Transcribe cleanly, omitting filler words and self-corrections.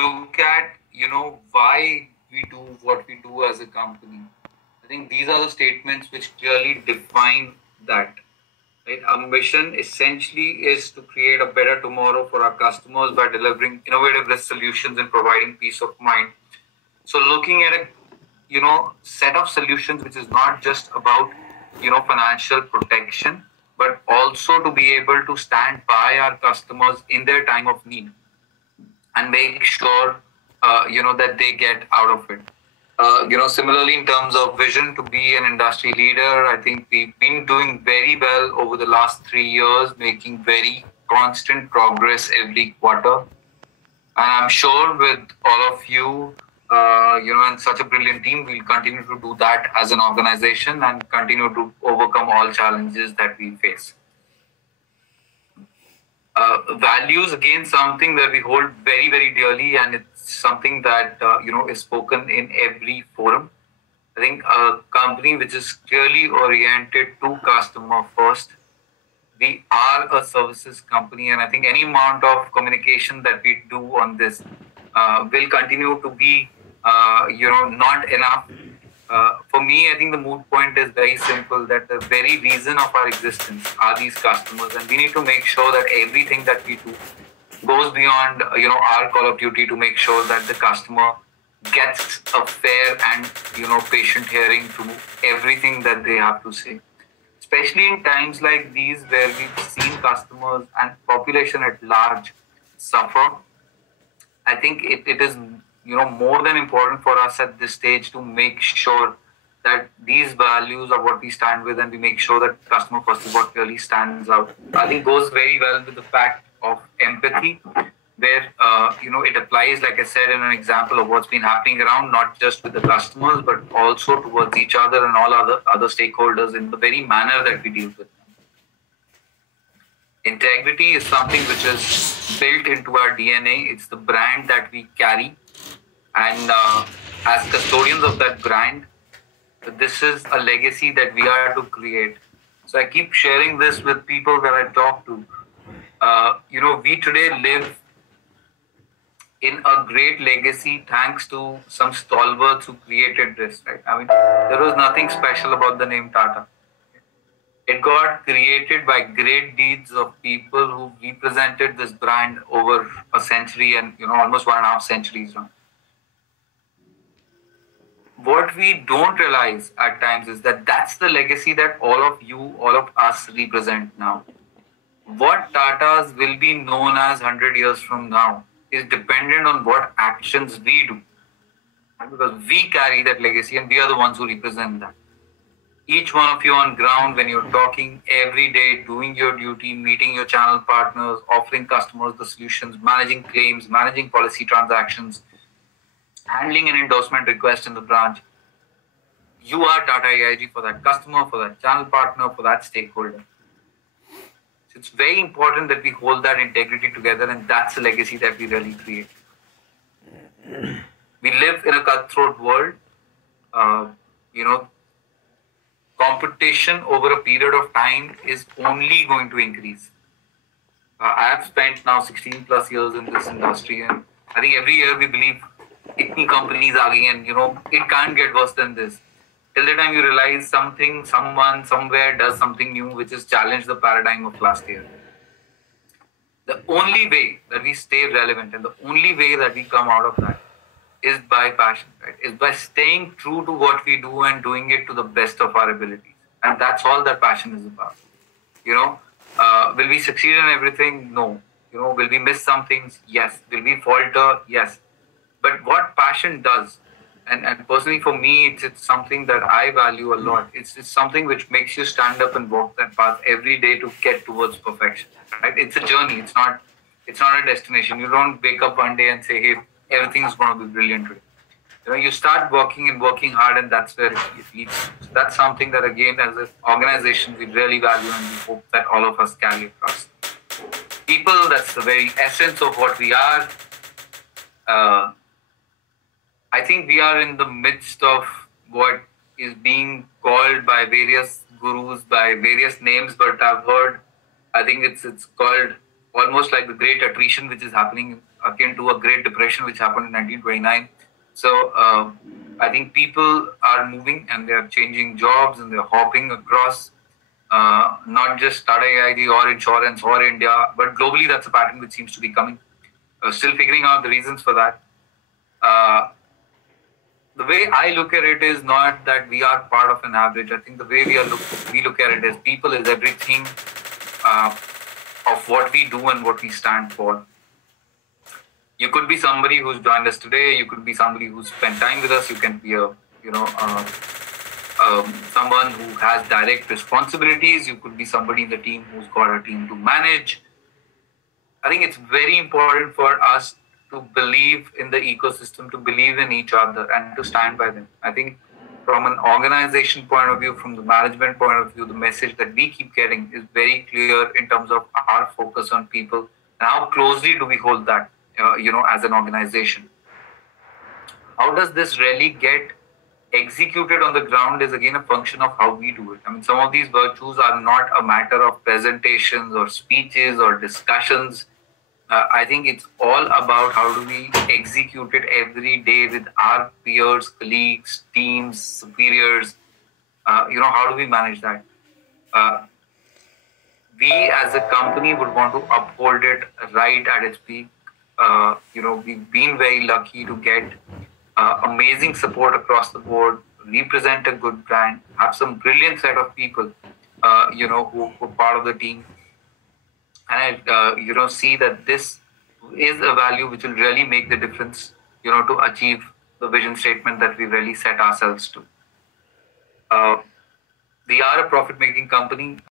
look at, why we do what we do as a company, I think these are the statements which clearly define that. Right? Our mission essentially is to create a better tomorrow for our customers by delivering innovative risk solutions and providing peace of mind. So looking at a set of solutions which is not just about financial protection, but also to be able to stand by our customers in their time of need and make sure that they get out of it. Similarly, in terms of vision to be an industry leader, I think we've been doing very well over the last 3 years, making very constant progress every quarter. And I'm sure with all of you, and such a brilliant team, we'll continue to do that as an organization and continue to overcome all challenges that we face. Values, again, something that we hold very, very dearly, and it's something that is spoken in every forum. I think a company which is clearly oriented to customer first. We are a services company, and I think any amount of communication that we do on this will continue to be, not enough. For me, I think the moot point is very simple, that the very reason of our existence are these customers, and we need to make sure that everything that we do goes beyond, our call of duty to make sure that the customer gets a fair and, patient hearing to everything that they have to say. Especially in times like these where we've seen customers and population at large suffer, I think it is more than important for us at this stage to make sure that these values are what we stand with, and we make sure that customer first is what really stands out. I think goes very well with the fact of empathy, where it applies, like I said, in an example of what's been happening around, not just with the customers, but also towards each other and all other stakeholders in the very manner that we deal with them. Integrity is something which is built into our DNA. It's the brand that we carry. And as custodians of that brand, this is a legacy that we are to create. So I keep sharing this with people that I talk to. We today live in a great legacy thanks to some stalwarts who created this, right? I mean, there was nothing special about the name Tata. It got created by great deeds of people who represented this brand over a century and, almost 1.5 centuries now. What we don't realize at times is that that's the legacy that all of you, all of us represent now. What Tatas will be known as 100 years from now is dependent on what actions we do. Because we carry that legacy and we are the ones who represent that. Each one of you on ground, when you're talking every day, doing your duty, meeting your channel partners, offering customers the solutions, managing claims, managing policy transactions, handling an endorsement request in the branch, you are Tata AIG for that customer, for that channel partner, for that stakeholder. So it's very important that we hold that integrity together, and that's the legacy that we really create. We live in a cutthroat world. Competition over a period of time is only going to increase. I have spent now 16 plus years in this industry, and I think every year we believe itni companies are gayi, and it can't get worse than this. Till the time you realize something, someone, somewhere does something new which has challenged the paradigm of last year. The only way that we stay relevant and the only way that we come out of that is by passion, right? Is by staying true to what we do and doing it to the best of our abilities. And that's all that passion is about. Will we succeed in everything? No. Will we miss some things? Yes. Will we falter? Yes. But what passion does, and personally for me, it's something that I value a lot. It's something which makes you stand up and walk that path every day to get towards perfection. Right? It's a journey. It's not a destination. You don't wake up one day and say, hey, everything's going to be brilliant today. You start working and working hard, and that's where it leads. So that's something that, again, as an organization, we really value, and we hope that all of us carry across. People, that's the very essence of what we are. I think we are in the midst of what is being called by various gurus by various names, but I think it's called almost like the great attrition which is happening akin to a Great Depression which happened in 1929. So I think people are moving and they are changing jobs and they're hopping across not just Tata AIG or insurance or India, but globally that's a pattern which seems to be coming. Still figuring out the reasons for that. The way I look at it is not that we are part of an average. I think the way we look at it is people is everything of what we do and what we stand for. You could be somebody who's joined us today. You could be somebody who's spent time with us. You can be someone who has direct responsibilities. You could be somebody in the team who's got a team to manage. I think it's very important for us to believe in the ecosystem, to believe in each other and to stand by them. I think from an organization point of view, from the management point of view, the message that we keep getting is very clear in terms of our focus on people and how closely do we hold that, as an organization. How does this really get executed on the ground is again a function of how we do it. I mean, some of these virtues are not a matter of presentations or speeches or discussions. I think it's all about how do we execute it every day with our peers, colleagues, teams, superiors. How do we manage that? We as a company would want to uphold it right at its peak. We've been very lucky to get amazing support across the board, represent a good brand, have some brilliant set of people, who are part of the team. And see that this is a value which will really make the difference, to achieve the vision statement that we really set ourselves to. We are a profit-making company.